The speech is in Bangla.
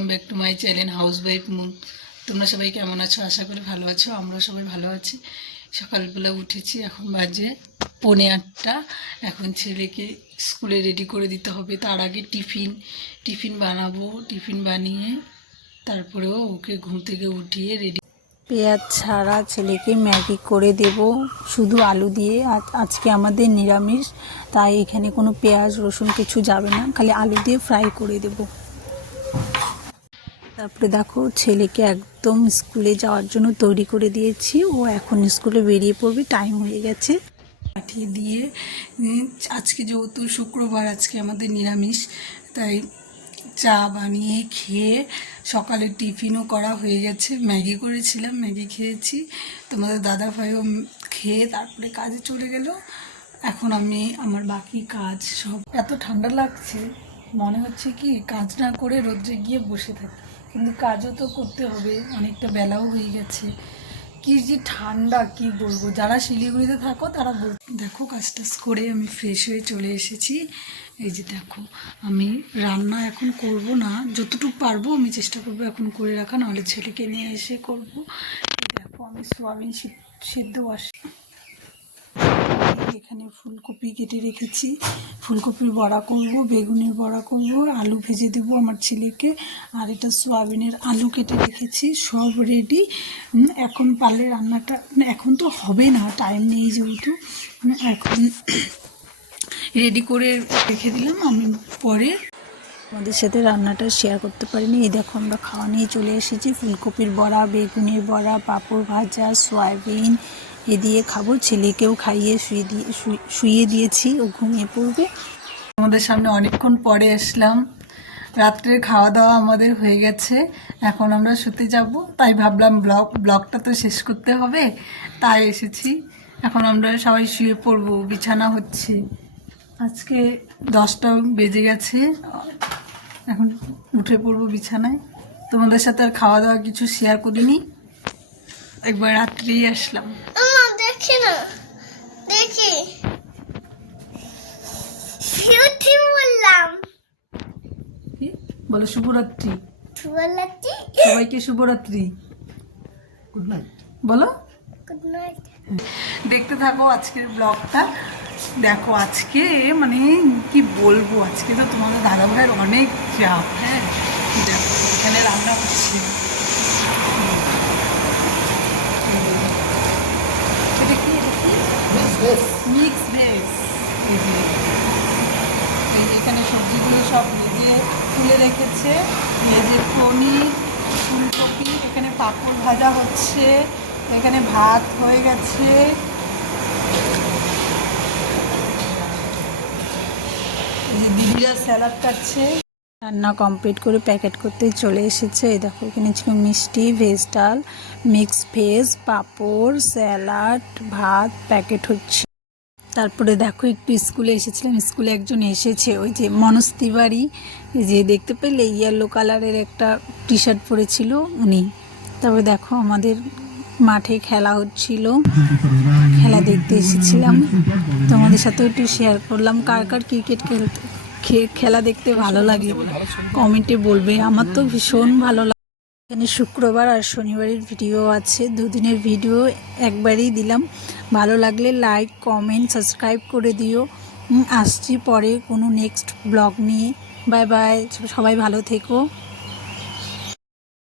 Welcome back to my channel house wife moon. তোমরা সবাই কেমন আছো? আশা করি ভালো আছো। আমরা সবাই ভালো আছি। সকালবেলা উঠেছি, এখন বাজে 8:45। এখন ছেলেকে স্কুলে রেডি করে দিতে হবে। তার আগে টিফিন বানাবো। টিফিন বানিয়ে তারপরেও ওকে ঘুম থেকে উঠিয়ে রেডি। পেঁয়াজ ছাড়া ছেলেকে ম্যাগি করে দেব শুধু আলু দিয়ে। আজকে আমাদের নিরামিষ, তাই এখানে কোনো পেঁয়াজ রসুন কিছু যাবে না, খালি আলু দিয়ে ফ্রাই করে দেব। তারপরে দেখো ছেলেকে একদম স্কুলে যাওয়ার জন্য তৈরি করে দিয়েছি। ও এখন স্কুলে বেরিয়ে পড়বে, টাইম হয়ে গেছে। পাঠিয়ে দিয়ে আজকে যেহেতু শুক্রবার, আজকে আমাদের নিরামিষ, তাই চা বানিয়ে খেয়ে সকালের টিফিনও করা হয়ে গেছে। ম্যাগি করেছিলাম, ম্যাগি খেয়েছি। তোমাদের দাদা ভাইও খেয়ে তারপরে কাজে চলে গেল। এখন আমি আমার বাকি কাজ সব, এত ঠান্ডা লাগছে মনে হচ্ছে কি কাজ না করে রোদ্রে গিয়ে বসে থাকি, কিন্তু কাজও তো করতে হবে, অনেকটা বেলাও হয়ে গেছে। কি যে ঠান্ডা, কি বলবো। যারা শিলিগুড়িতে থাকো তারা দেখো কাজ টাজ করে আমি ফ্রেশ হয়ে চলে এসেছি। এই যে দেখো, আমি রান্না এখন করব না, যতটুকু পারবো আমি চেষ্টা করবো এখন করে রাখা, নাহলে ছেলেকে নিয়ে এসে করব। দেখো আমি সোয়াবিন সিদ্ধ এখানে ফুলকপি কেটে রেখেছি, ফুলকপির বড়া করব, বেগুনের বড়া করব, আলু ভেজে দেবো আমার ছেলেকে। আর এটা সোয়াবিনের আলু কেটে রেখেছি, সব রেডি। এখন পারলে রান্নাটা, এখন তো হবে না, টাইম নেই যেহেতু, এখন রেডি করে রেখে দিলাম। আমি পরে আমাদের সাথে রান্নাটা শেয়ার করতে পারিনি। এই দেখো আমরা খাওয়া নিয়ে চলে এসেছি। ফুলকপির বড়া, বেগুনের বড়া, পাঁপড় ভাজা, সয়াবিন এ দিয়ে খাবো। ছেলেকেও খাইয়ে শুইয়ে দিয়েছি, ও ঘুমিয়ে পড়বে। আমাদের সামনে অনেকক্ষণ পরে আসলাম, রাত্রের খাওয়া দাওয়া আমাদের হয়ে গেছে, এখন আমরা শুতে যাব। তাই ভাবলাম ব্লগটা তো শেষ করতে হবে, তাই এসেছি। এখন আমরা সবাই শুয়ে পড়বো, বিছানা হচ্ছে। আজকে 10টা বেজে গেছে, এখন উঠে পড়বো বিছানায়। তোমাদের সাথে আর খাওয়া দাওয়া কিছু শেয়ার করিনি, একবার রাত্রেই আসলাম। দেখি না, দেখি বললাম, বলো শুভরাত্রি। শুভরাত্রি। সবাইকে শুভরাত্রি, গুড নাইট বলো। Good night. দেখতে থাকো আজকের ব্লগটা। দেখো আজকে মানে কি বলবো, আজকে তো তোমাদের দাদা ভাইয়ের অনেক চাপ। হ্যাঁ দেখো এখানে রান্না হচ্ছে, এটা কি মিক্স ভেজ। এখানে সবজিগুলো সব ভেজে তুলে রেখেছে। এই যে পনির, ফুলকপি, এখানে পাঁপড় ভাজা হচ্ছে, এখানে ভাত হয়ে গেছে। দিদিরা স্যালাড কাটছে। রান্না কমপ্লিট করে প্যাকেট করতে চলে এসেছে। এই দেখো এখানে ছিল মিষ্টি, ভেজ ডাল, মিক্স ভেজ, পাঁপড়, স্যালাড, ভাত প্যাকেট হচ্ছে। তারপরে দেখো একটু স্কুলে এসেছিলাম, স্কুলে একজন এসেছে, ওই যে মনোজ তিওয়ারি, যে দেখতে পেলে ইয়েলো কালারের একটা টি শার্ট পরেছিল উনি। তারপরে দেখো আমাদের মাঠে খেলা হচ্ছিল, খেলা দেখতে এসেছিলাম। তোমাদের সাথেও একটু শেয়ার করলাম। কার কার ক্রিকেট খেলা দেখতে ভালো লাগে কমেন্টে বলবে, আমার তো ভীষণ ভালো লাগে। এখানে শুক্রবার আর শনিবারের ভিডিও আছে, দুদিনের ভিডিও একবারই দিলাম। ভালো লাগলে লাইক, কমেন্ট, সাবস্ক্রাইব করে দিও। আসছি পরে কোনো নেক্সট ব্লগ নিয়ে। বাই বাই, সবাই ভালো থেকো।